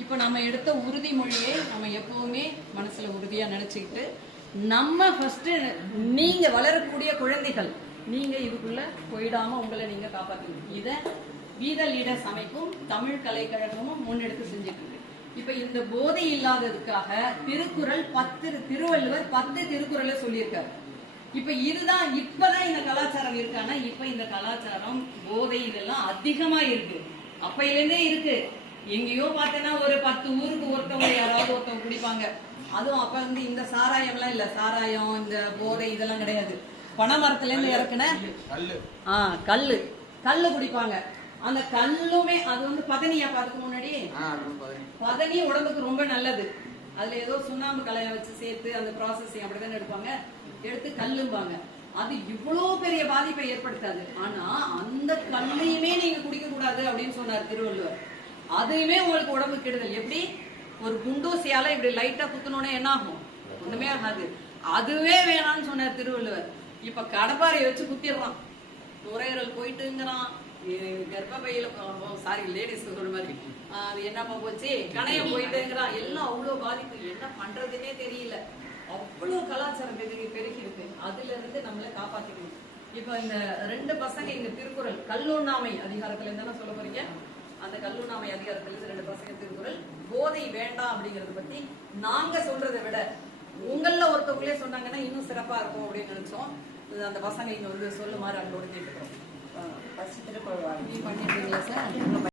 இப்போ நம்ம எடுத்த உறுதிமொழியை நம்ம எப்பவுமே மனசுல உறுதியா நினைச்சுக்கிட்டு நம்ம ஃபர்ஸ்ட் நீங்க வளரக்கூடிய குழந்தைகள் நீங்க இதுக்குள்ள போயிடாம உங்களை நீங்க காப்பாற்றணும். இதை வீத லீடர்ஸ் அமைப்பும் தமிழ் கலைக்கழகமும் முன்னெடுத்து செஞ்சுட்டு இருக்கு. இப்ப இந்த போதை இல்லாததுக்காக திருக்குறள் 10 திருவள்ளுவர் 10 திருக்குறளை சொல்லியிருக்காரு. இப்ப இதுதான் இப்பதான் இந்த கலாச்சாரம் இருக்கானா? இப்ப இந்த கலாச்சாரம் போதை இதெல்லாம் அதிகமா இருக்கு. அப்பையிலேருந்தே இருக்கு. எங்கேயோ பார்த்தேன்னா ஒரு 10 ஊருக்கு ஒருத்தவங்க யாராவது ஒருத்தவங்க குடிப்பாங்க. அதுவும் அப்ப வந்து இந்த சாராயம் எல்லாம் இல்ல, சாராயம் இந்த போதை இதெல்லாம் கிடையாது. பனைமரத்துல இருந்து இறக்குன கல்லு கல்லு குடிப்பாங்க. அந்த கல்லுமே அது வந்து பதனியா பாத்துக்கு முன்னாடி பதனி உடம்புக்கு ரொம்ப நல்லது. அதுல ஏதோ சுண்ணாம்பு கலைய வச்சு சேர்த்து அந்த ப்ராசஸிங் அப்படித்தானே எடுப்பாங்க, எடுத்து கல்லும்பாங்க. அது இவ்வளவு பெரிய பாதிப்பை ஏற்படுத்தாது. ஆனா அந்த கல்லையுமே நீங்க குடிக்க கூடாது அப்படின்னு சொன்னார் திருவள்ளுவர். அதுவுமே உங்களுக்கு உடம்பு கெடுதல். எப்படி ஒரு குண்டூசியால இப்படி லைட்டா குத்துனோட என்ன ஆகும்? ஒண்ணுமே ஆகாது. அதுவே வேணாம்னு சொன்னார் திருவள்ளுவர். இப்ப கடப்பாறையை வச்சு குத்திடுறான், நுரையீரல் போயிட்டுங்கிறான், கர்ப்பப்பையில சாரி லேடிஸ் சொல்ற மாதிரி அது என்னப்பா போச்சு கணையம் போயிட்டுங்கிறான். எல்லாம் அவ்வளவு பாதிப்பு. என்ன பண்றதுன்னே தெரியல. அவ்வளவு கலாச்சாரம் பெருகி இருக்கு. அதுல இருந்து நம்மள காப்பாத்திக்கணும். இப்ப இந்த 2 பசங்க இங்க திருக்குறள் கல்லுண்ணாமை அதிகாரத்துல இருந்தா சொல்ல போறீங்க. அந்த கல்லுண்ணாமை அதிகாரத்துல இருந்து 2 பசங்க திருக்குறள் போதை வேண்டாம் அப்படிங்கறத பத்தி நாங்க சொல்றதை விட உங்கள ஒருத்தவங்களே சொன்னாங்கன்னா இன்னும் சிறப்பா இருக்கும் அப்படின்னு நினைச்சோம். அந்த பசங்க இங்க வந்து சொல்லுமாறு அன்போடு கேட்டுக்கிறோம். திருக்குறள் பண்ணிருக்கீங்களா சார்?